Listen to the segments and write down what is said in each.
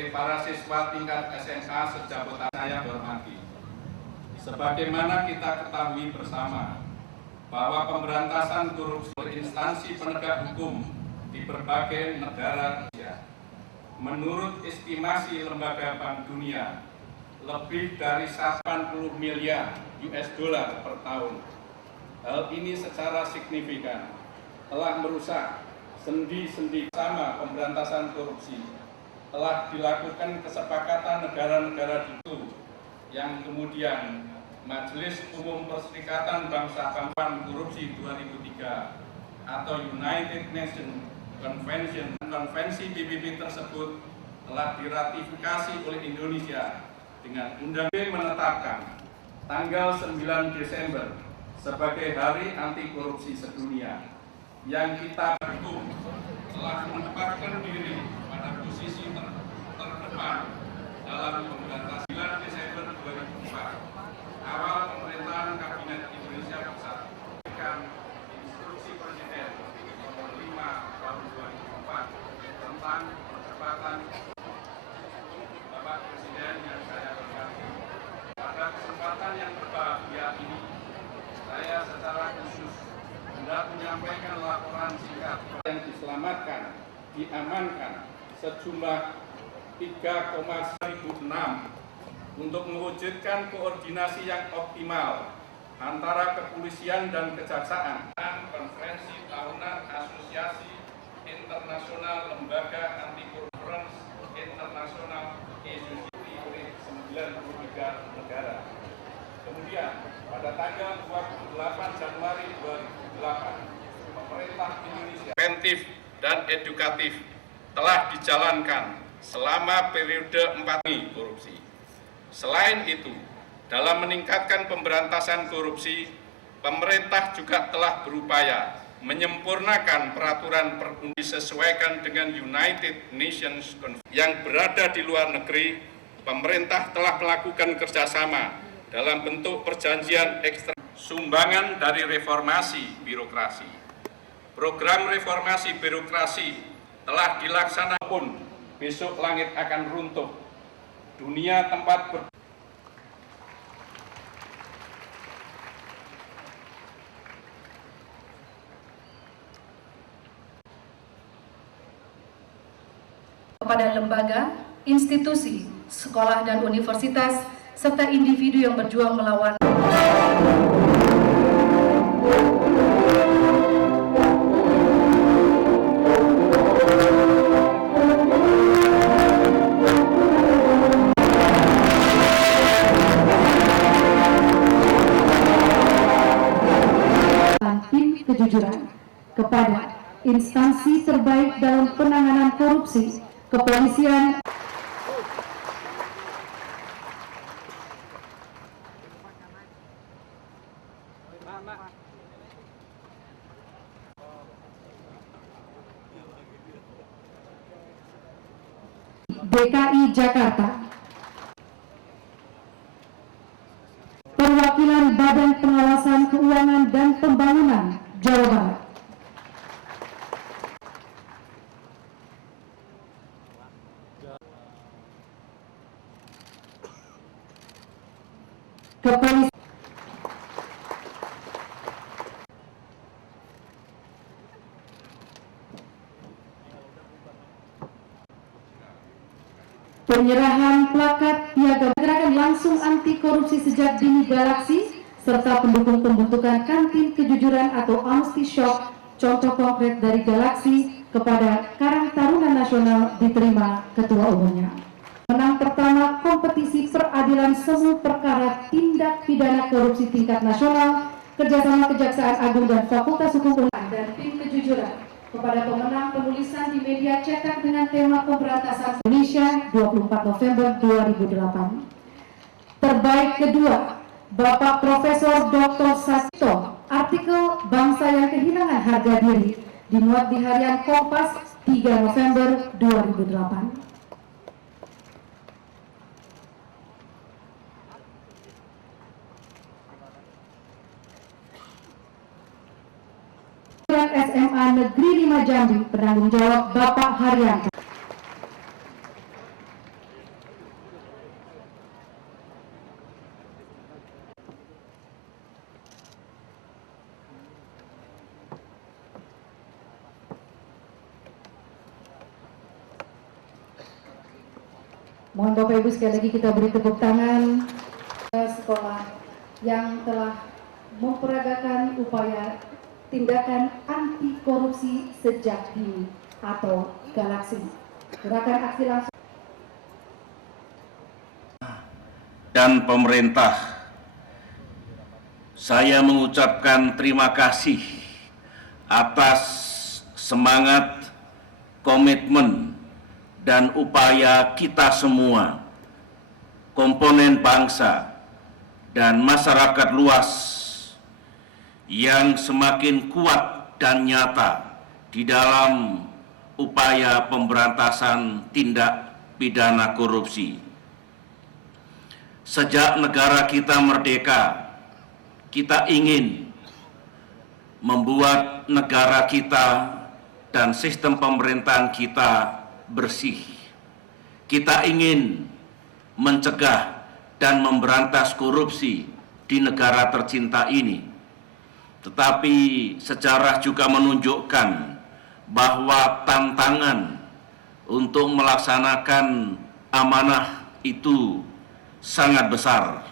oleh para siswa tingkat SMA sejabotabek saya hormati. Sebagaimana kita ketahui bersama bahwa pemberantasan korupsi instansi penegak hukum di berbagai negara Asia. Menurut estimasi Lembaga Bank Dunia, lebih dari 80 miliar US dollar per tahun. Hal ini secara signifikan telah merusak sendi-sendi sama pemberantasan korupsi. Telah dilakukan kesepakatan negara-negara itu yang kemudian Majelis Umum Perserikatan Bangsa-Bangsa Korupsi 2003 atau United Nations Convention. Konvensi PBB tersebut telah diratifikasi oleh Indonesia dengan undang-undang menetapkan tanggal 9 Desember sebagai Hari Anti Korupsi Sedunia, yang kita hukum telah menempatkan diri pada posisi terdepan dalam pemberantasan. 9 Desember 2004 awal pemerintahan Kabinet Indonesia Pusat dengan instruksi Presiden nomor 5 tahun 2004 tentang percepatan. Bapak Presiden yang saya hormati, pada kesempatan yang berbahagia ini saya secara khusus hendak menyampaikan laporan singkat yang diselamatkan, diamankan sejumlah 3,1006 untuk mewujudkan koordinasi yang optimal antara kepolisian dan kejaksaan. Konferensi tahunan Asosiasi Internasional Lembaga Anti Korupsi Internasional diikuti oleh 93 negara. Kemudian pada tanggal 28 Januari 2008, pemerintah Indonesia preventif dan edukatif telah dijalankan selama periode 4 korupsi. Selain itu, dalam meningkatkan pemberantasan korupsi, pemerintah juga telah berupaya menyempurnakan peraturan perundang disesuaikan dengan United Nations Convention. Yang berada di luar negeri, pemerintah telah melakukan kerjasama dalam bentuk perjanjian ekstra. Sumbangan dari reformasi birokrasi. Program reformasi birokrasi telah dilaksanakan pun besok langit akan runtuh. Dunia tempat kepada lembaga, institusi, sekolah dan universitas, serta individu yang berjuang melawan kejujuran kepada instansi terbaik dalam penanganan korupsi, kepolisian. DKI Jakarta, perwakilan Badan Pengawasan Keuangan dan Pembangunan Jawa Barat, kepolisian, penyerahan plakat piagam gerakan langsung anti korupsi sejak dini galaksi, serta pendukung pembentukan kantin kejujuran atau Honesty Shop, contoh konkret dari Galaksi kepada Karang Taruna Nasional diterima Ketua Umumnya. Menang pertama kompetisi peradilan semu perkara tindak pidana korupsi tingkat nasional, kerjasama Kejaksaan Agung dan Fakultas Hukum Unhas dan tim kejujuran kepada pemenang penulisan di media cetak dengan tema pemberantasan Indonesia 24 November 2008. Terbaik kedua, Bapak Profesor Dr. Sastito, artikel Bangsa yang Kehilangan Harga Diri, dimuat di harian Kompas 3 November 2008. SMA Negeri 5 Jambi, penanggung jawab Bapak Haryanto. Mohon Bapak Ibu sekali lagi kita beri tepuk tangan ke sekolah yang telah memperagakan upaya tindakan anti korupsi sejak dini atau Galaksi. Gerakan aksi langsung dan pemerintah, saya mengucapkan terima kasih atas semangat, komitmen, dan upaya kita semua, komponen bangsa dan masyarakat luas yang semakin kuat dan nyata di dalam upaya pemberantasan tindak pidana korupsi. Sejak negara kita merdeka, kita ingin membuat negara kita dan sistem pemerintahan kita bersih. Kita ingin mencegah dan memberantas korupsi di negara tercinta ini. Tetapi sejarah juga menunjukkan bahwa tantangan untuk melaksanakan amanah itu sangat besar.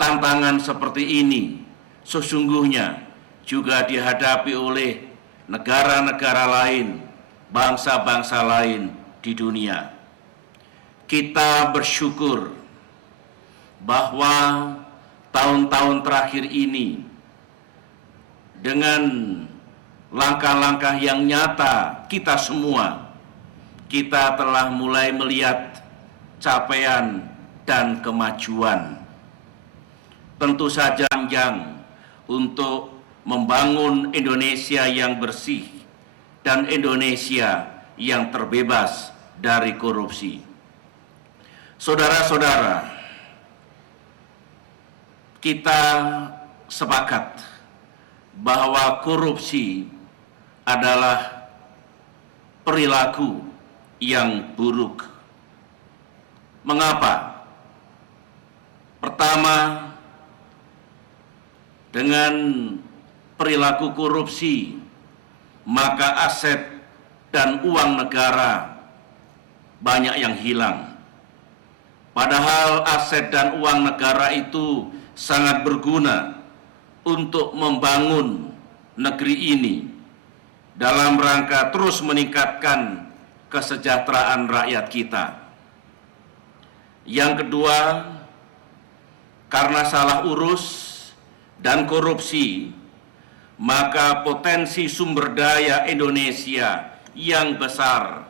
Tantangan seperti ini sesungguhnya juga dihadapi oleh negara-negara lain, bangsa-bangsa lain di dunia. Kita bersyukur bahwa tahun-tahun terakhir ini dengan langkah-langkah yang nyata kita semua, kita telah mulai melihat capaian dan kemajuan. Tentu saja panjang untuk membangun Indonesia yang bersih dan Indonesia yang terbebas dari korupsi. Saudara-saudara, kita sepakat bahwa korupsi adalah perilaku yang buruk. Mengapa? Pertama, dengan perilaku korupsi, maka aset dan uang negara banyak yang hilang. Padahal aset dan uang negara itu sangat berguna untuk membangun negeri ini dalam rangka terus meningkatkan kesejahteraan rakyat kita. Yang kedua, karena salah urus dan korupsi, maka potensi sumber daya Indonesia yang besar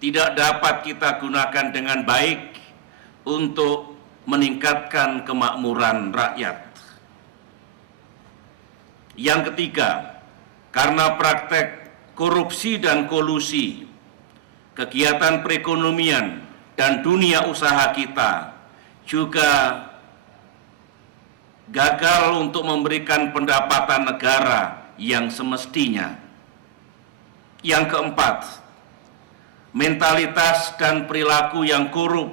tidak dapat kita gunakan dengan baik untuk meningkatkan kemakmuran rakyat. Yang ketiga, karena praktek korupsi dan kolusi, kegiatan perekonomian dan dunia usaha kita juga gagal untuk memberikan pendapatan negara yang semestinya. Yang keempat, mentalitas dan perilaku yang korup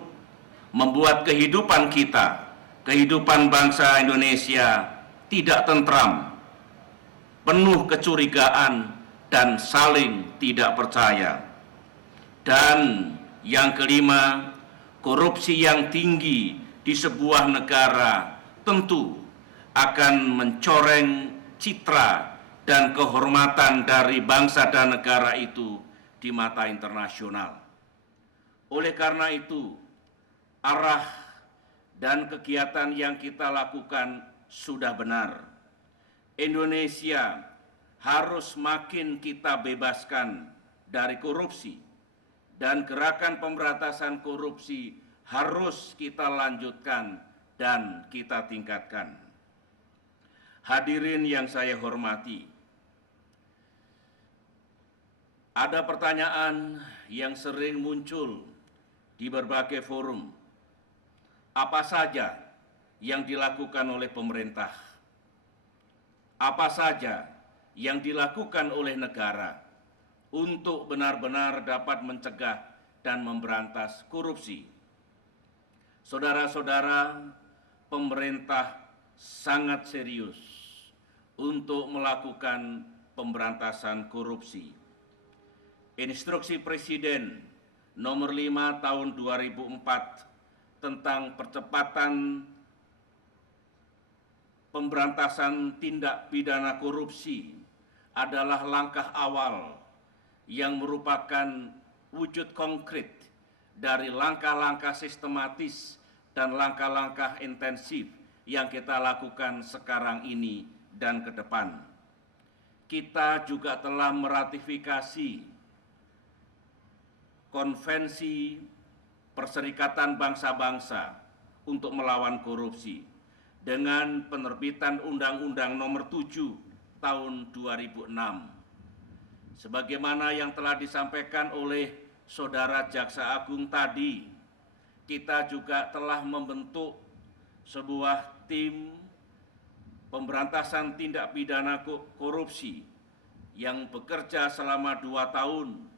membuat kehidupan kita, kehidupan bangsa Indonesia tidak tentram, penuh kecurigaan dan saling tidak percaya. Dan yang kelima, korupsi yang tinggi di sebuah negara tentu akan mencoreng citra dan kehormatan dari bangsa dan negara itu di mata internasional. Oleh karena itu, arah dan kegiatan yang kita lakukan sudah benar. Indonesia harus makin kita bebaskan dari korupsi, dan gerakan pemberantasan korupsi harus kita lanjutkan dan kita tingkatkan. Hadirin yang saya hormati, ada pertanyaan yang sering muncul di berbagai forum. Apa saja yang dilakukan oleh pemerintah? Apa saja yang dilakukan oleh negara untuk benar-benar dapat mencegah dan memberantas korupsi? Saudara-saudara, pemerintah sangat serius untuk melakukan pemberantasan korupsi. Instruksi Presiden Nomor 5 Tahun 2004 tentang percepatan pemberantasan tindak pidana korupsi adalah langkah awal yang merupakan wujud konkret dari langkah-langkah sistematis dan langkah-langkah intensif yang kita lakukan sekarang ini dan ke depan. Kita juga telah meratifikasi Konvensi Perserikatan Bangsa-Bangsa untuk melawan korupsi dengan penerbitan Undang-Undang Nomor 7 Tahun 2006. Sebagaimana yang telah disampaikan oleh Saudara Jaksa Agung tadi, kita juga telah membentuk sebuah tim pemberantasan tindak pidana korupsi yang bekerja selama 2 tahun,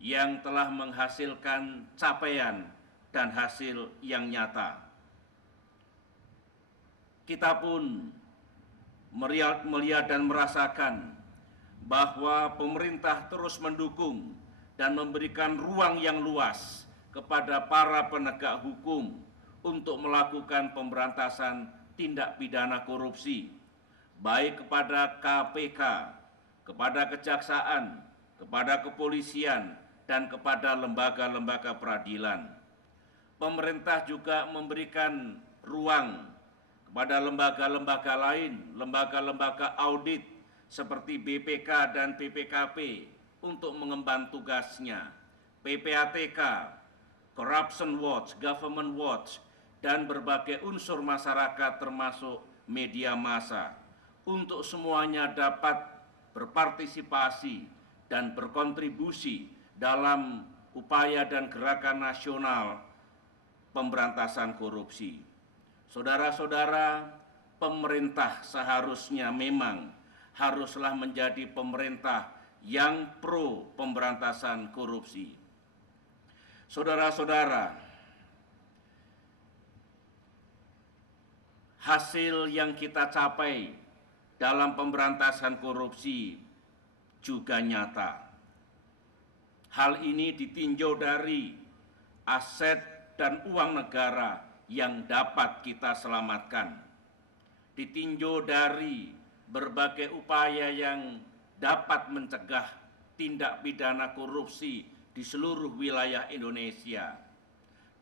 yang telah menghasilkan capaian dan hasil yang nyata. Kita pun melihat dan merasakan bahwa pemerintah terus mendukung dan memberikan ruang yang luas kepada para penegak hukum untuk melakukan pemberantasan tindak pidana korupsi, baik kepada KPK, kepada kejaksaan, kepada kepolisian, dan kepada lembaga-lembaga peradilan. Pemerintah juga memberikan ruang kepada lembaga-lembaga lain, lembaga-lembaga audit seperti BPK dan BPKP untuk mengemban tugasnya, PPATK, Corruption Watch, Government Watch, dan berbagai unsur masyarakat termasuk media massa untuk semuanya dapat berpartisipasi dan berkontribusi dalam upaya dan gerakan nasional pemberantasan korupsi. Saudara-saudara, pemerintah seharusnya memang haruslah menjadi pemerintah yang pro pemberantasan korupsi. Saudara-saudara, hasil yang kita capai dalam pemberantasan korupsi juga nyata. Hal ini ditinjau dari aset dan uang negara yang dapat kita selamatkan, ditinjau dari berbagai upaya yang dapat mencegah tindak pidana korupsi di seluruh wilayah Indonesia,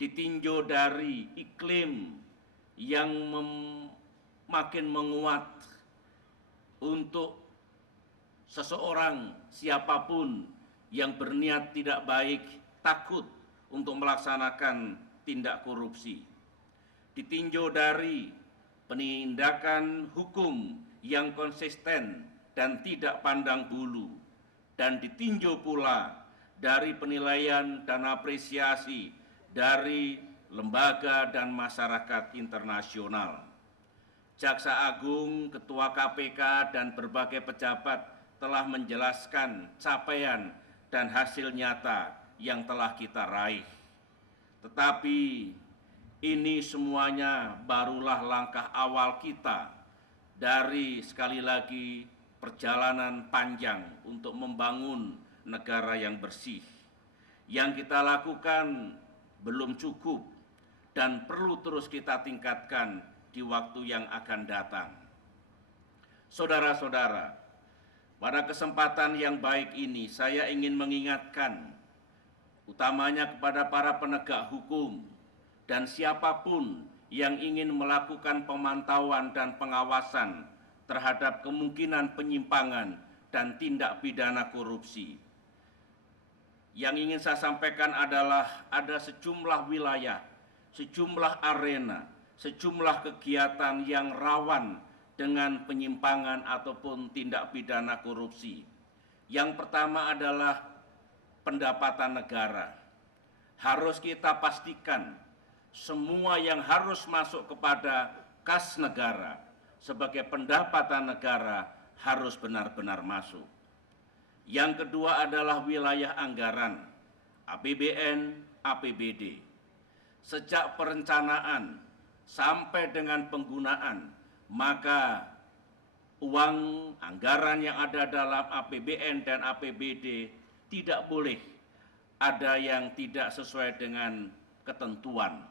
ditinjau dari iklim yang makin menguat untuk seseorang siapapun yang berniat tidak baik, takut untuk melaksanakan tindak korupsi. Ditinjau dari penindakan hukum yang konsisten dan tidak pandang bulu, dan ditinjau pula dari penilaian dan apresiasi dari lembaga dan masyarakat internasional. Jaksa Agung, Ketua KPK, dan berbagai pejabat telah menjelaskan capaian dan hasil nyata yang telah kita raih. Tetapi ini semuanya barulah langkah awal kita dari, sekali lagi, perjalanan panjang untuk membangun negara yang bersih. Yang kita lakukan belum cukup dan perlu terus kita tingkatkan di waktu yang akan datang. Saudara-saudara, pada kesempatan yang baik ini saya ingin mengingatkan utamanya kepada para penegak hukum dan siapapun yang ingin melakukan pemantauan dan pengawasan terhadap kemungkinan penyimpangan dan tindak pidana korupsi. Yang ingin saya sampaikan adalah ada sejumlah wilayah, sejumlah arena, sejumlah kegiatan yang rawan dengan penyimpangan ataupun tindak pidana korupsi. Yang pertama adalah pendapatan negara. Harus kita pastikan semua yang harus masuk kepada kas negara sebagai pendapatan negara harus benar-benar masuk. Yang kedua adalah wilayah anggaran, APBN, APBD. Sejak perencanaan sampai dengan penggunaan, maka uang anggaran yang ada dalam APBN dan APBD tidak boleh ada yang tidak sesuai dengan ketentuan,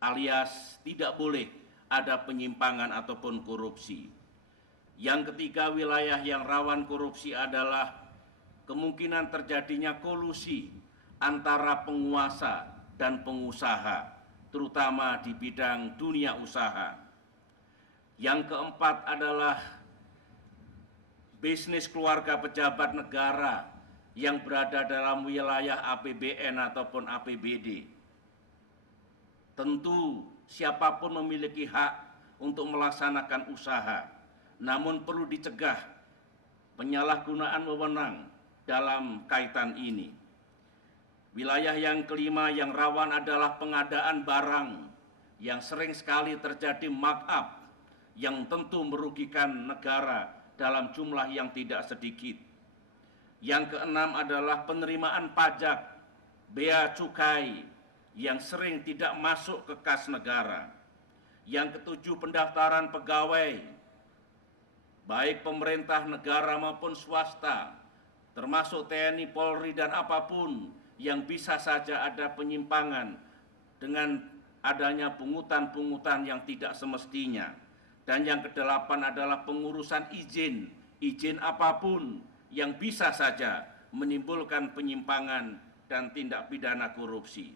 alias tidak boleh ada penyimpangan ataupun korupsi. Yang ketiga, wilayah yang rawan korupsi adalah kemungkinan terjadinya kolusi antara penguasa dan pengusaha, terutama di bidang dunia usaha. Yang keempat adalah bisnis keluarga pejabat negara yang berada dalam wilayah APBN ataupun APBD. Tentu siapapun memiliki hak untuk melaksanakan usaha, namun perlu dicegah penyalahgunaan wewenang dalam kaitan ini. Wilayah yang kelima yang rawan adalah pengadaan barang yang sering sekali terjadi markup yang tentu merugikan negara dalam jumlah yang tidak sedikit. Yang keenam adalah penerimaan pajak, bea cukai yang sering tidak masuk ke kas negara. Yang ketujuh, pendaftaran pegawai, baik pemerintah negara maupun swasta, termasuk TNI, Polri, dan apapun yang bisa saja ada penyimpangan dengan adanya pungutan-pungutan yang tidak semestinya. Dan yang kedelapan adalah pengurusan izin apapun yang bisa saja menimbulkan penyimpangan dan tindak pidana korupsi.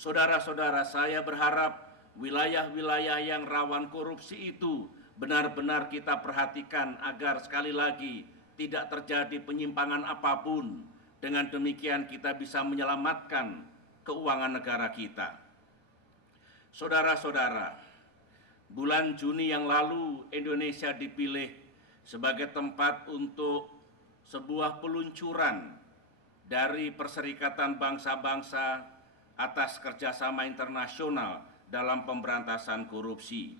Saudara-saudara, saya berharap wilayah-wilayah yang rawan korupsi itu benar-benar kita perhatikan agar sekali lagi tidak terjadi penyimpangan apapun. Dengan demikian kita bisa menyelamatkan keuangan negara kita. Saudara-saudara, bulan Juni yang lalu Indonesia dipilih sebagai tempat untuk sebuah peluncuran dari Perserikatan Bangsa-Bangsa atas kerjasama internasional dalam pemberantasan korupsi.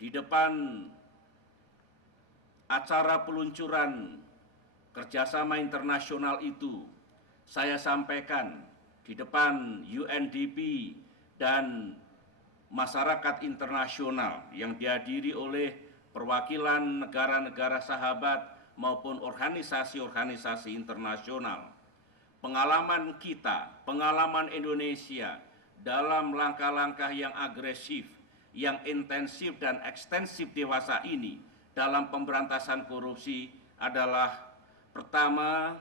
Di depan acara peluncuran kerjasama internasional itu, saya sampaikan di depan UNDP dan masyarakat internasional yang dihadiri oleh perwakilan negara-negara sahabat maupun organisasi-organisasi internasional. Pengalaman kita, pengalaman Indonesia dalam langkah-langkah yang agresif, yang intensif dan ekstensif dewasa ini dalam pemberantasan korupsi adalah pertama,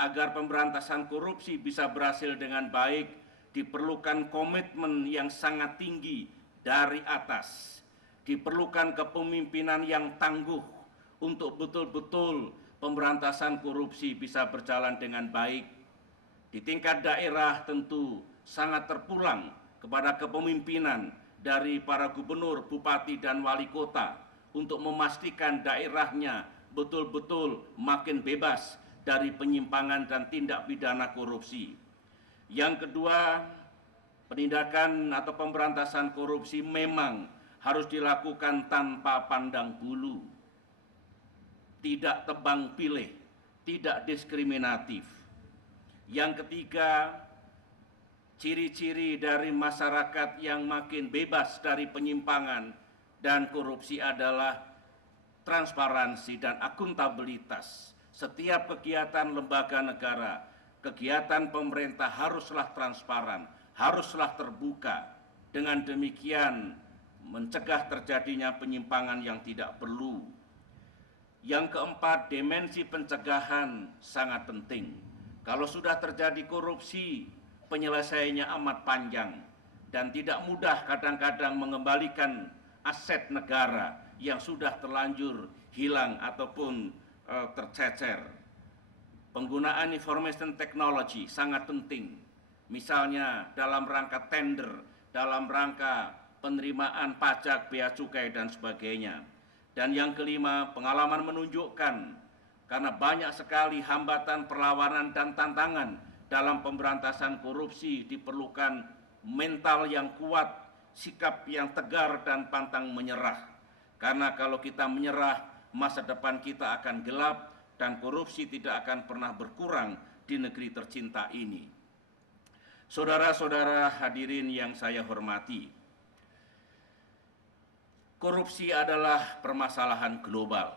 agar pemberantasan korupsi bisa berhasil dengan baik, diperlukan komitmen yang sangat tinggi dari atas. Diperlukan kepemimpinan yang tangguh untuk betul-betul pemberantasan korupsi bisa berjalan dengan baik. Di tingkat daerah tentu sangat terpulang kepada kepemimpinan dari para gubernur, bupati, dan wali kota untuk memastikan daerahnya betul-betul makin bebas dari penyimpangan dan tindak pidana korupsi. Yang kedua, penindakan atau pemberantasan korupsi memang harus dilakukan tanpa pandang bulu, tidak tebang pilih, tidak diskriminatif. Yang ketiga, ciri-ciri dari masyarakat yang makin bebas dari penyimpangan dan korupsi adalah transparansi dan akuntabilitas. Setiap kegiatan lembaga negara, kegiatan pemerintah haruslah transparan, haruslah terbuka. Dengan demikian mencegah terjadinya penyimpangan yang tidak perlu. Yang keempat, dimensi pencegahan sangat penting. Kalau sudah terjadi korupsi, penyelesaiannya amat panjang dan tidak mudah kadang-kadang mengembalikan aset negara yang sudah terlanjur hilang ataupun tercecer. Penggunaan information technology sangat penting, misalnya dalam rangka tender, dalam rangka penerimaan pajak, bea cukai, dan sebagainya. Dan yang kelima, pengalaman menunjukkan karena banyak sekali hambatan, perlawanan, dan tantangan dalam pemberantasan korupsi diperlukan mental yang kuat, sikap yang tegar, dan pantang menyerah. Karena kalau kita menyerah, masa depan kita akan gelap dan korupsi tidak akan pernah berkurang di negeri tercinta ini. Saudara-saudara hadirin yang saya hormati, korupsi adalah permasalahan global.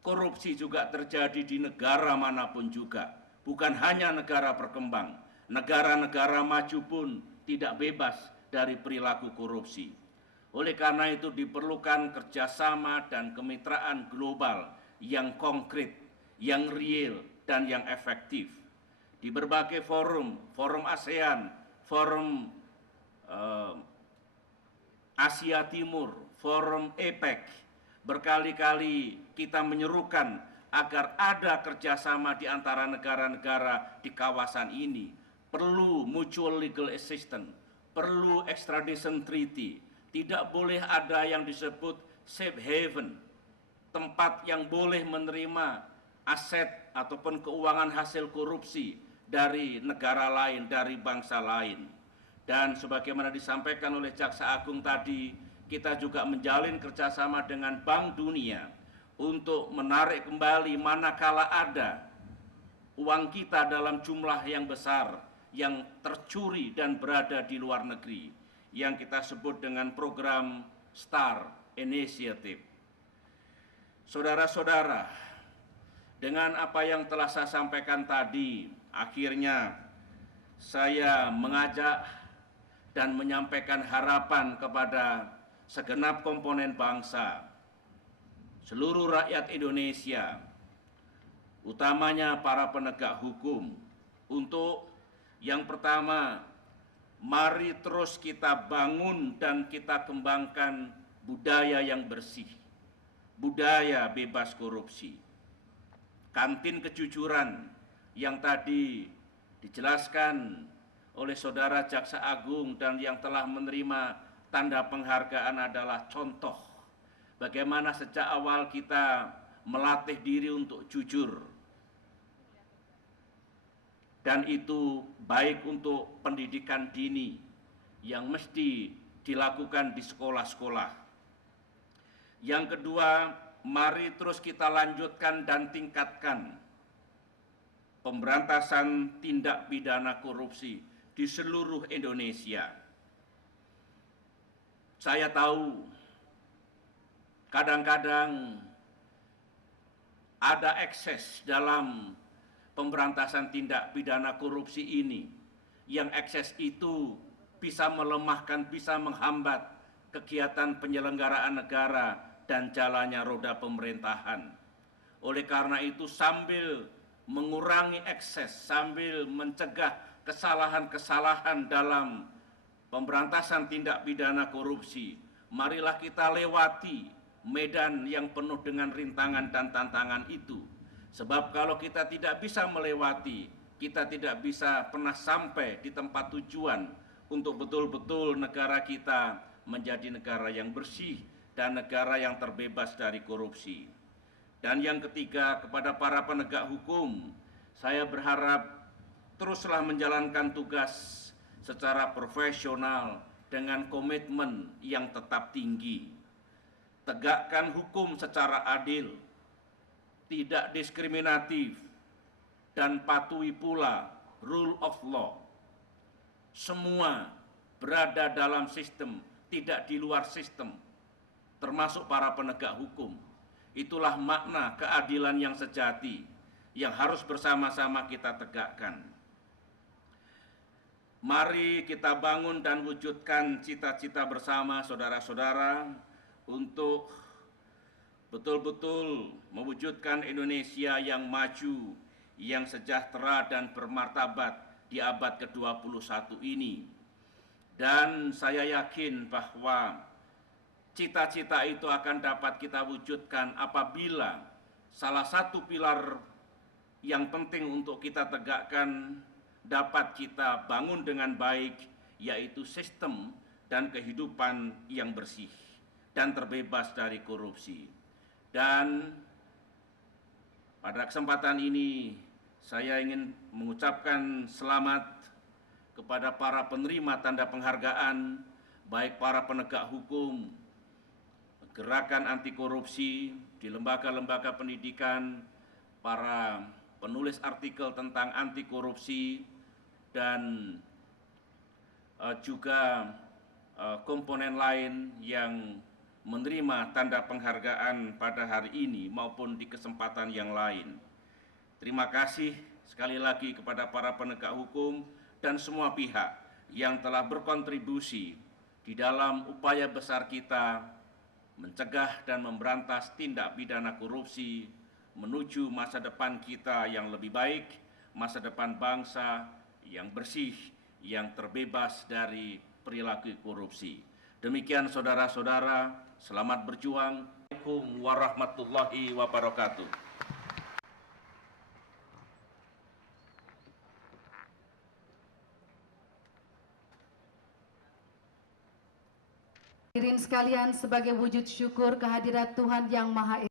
Korupsi juga terjadi di negara manapun juga, Bukan hanya negara berkembang, negara-negara maju pun tidak bebas dari perilaku korupsi. Oleh karena itu diperlukan kerjasama dan kemitraan global yang konkret, yang real, dan yang efektif. Di berbagai forum, forum ASEAN, forum Asia Timur, forum APEC, berkali-kali kita menyerukan agar ada kerjasama di antara negara-negara di kawasan ini. Perlu mutual legal assistance, perlu extradition treaty, tidak boleh ada yang disebut safe haven, tempat yang boleh menerima aset ataupun keuangan hasil korupsi dari negara lain, dari bangsa lain. Dan sebagaimana disampaikan oleh Jaksa Agung tadi, kita juga menjalin kerjasama dengan Bank Dunia untuk menarik kembali manakala ada uang kita dalam jumlah yang besar yang tercuri dan berada di luar negeri, yang kita sebut dengan program STAR Initiative. Saudara-saudara, dengan apa yang telah saya sampaikan tadi, akhirnya saya mengajak dan menyampaikan harapan kepada segenap komponen bangsa, seluruh rakyat Indonesia, utamanya para penegak hukum, untuk yang pertama, mari terus kita bangun dan kita kembangkan budaya yang bersih, budaya bebas korupsi. Kantin kejujuran yang tadi dijelaskan oleh Saudara Jaksa Agung dan yang telah menerima tanda penghargaan adalah contoh bagaimana sejak awal kita melatih diri untuk jujur. Dan itu baik untuk pendidikan dini yang mesti dilakukan di sekolah-sekolah. Yang kedua, mari terus kita lanjutkan dan tingkatkan pemberantasan tindak pidana korupsi di seluruh Indonesia. Saya tahu kadang-kadang ada ekses dalam pemberantasan tindak pidana korupsi ini, yang ekses itu bisa melemahkan, bisa menghambat kegiatan penyelenggaraan negara dan jalannya roda pemerintahan. Oleh karena itu, sambil mengurangi ekses, sambil mencegah kesalahan-kesalahan dalam pemberantasan tindak pidana korupsi, marilah kita lewati medan yang penuh dengan rintangan dan tantangan itu. Sebab kalau kita tidak bisa melewati, kita tidak bisa pernah sampai di tempat tujuan untuk betul-betul negara kita menjadi negara yang bersih dan negara yang terbebas dari korupsi. Dan yang ketiga, kepada para penegak hukum, saya berharap teruslah menjalankan tugas secara profesional dengan komitmen yang tetap tinggi. Tegakkan hukum secara adil, tidak diskriminatif, dan patuhi pula rule of law. Semua berada dalam sistem, tidak di luar sistem, termasuk para penegak hukum. Itulah makna keadilan yang sejati yang harus bersama-sama kita tegakkan. Mari kita bangun dan wujudkan cita-cita bersama, saudara-saudara, untuk betul-betul mewujudkan Indonesia yang maju, yang sejahtera dan bermartabat di abad ke-21 ini. Dan saya yakin bahwa cita-cita itu akan dapat kita wujudkan apabila salah satu pilar yang penting untuk kita tegakkan dapat kita bangun dengan baik, yaitu sistem dan kehidupan yang bersih dan terbebas dari korupsi. Dan pada kesempatan ini saya ingin mengucapkan selamat kepada para penerima tanda penghargaan, baik para penegak hukum, gerakan anti korupsi di lembaga-lembaga pendidikan, para penulis artikel tentang anti korupsi, dan juga komponen lain yang menerima tanda penghargaan pada hari ini maupun di kesempatan yang lain. Terima kasih. sekali lagi kepada para penegak hukum dan semua pihak yang telah berkontribusi di dalam upaya besar kita mencegah dan memberantas tindak pidana korupsi menuju masa depan kita yang lebih baik, masa depan bangsa yang bersih, yang terbebas dari perilaku korupsi. Demikian saudara-saudara, selamat berjuang. Assalamualaikum warahmatullahi wabarakatuh. Hadirin sekalian, sebagai wujud syukur kehadirat Tuhan Yang Maha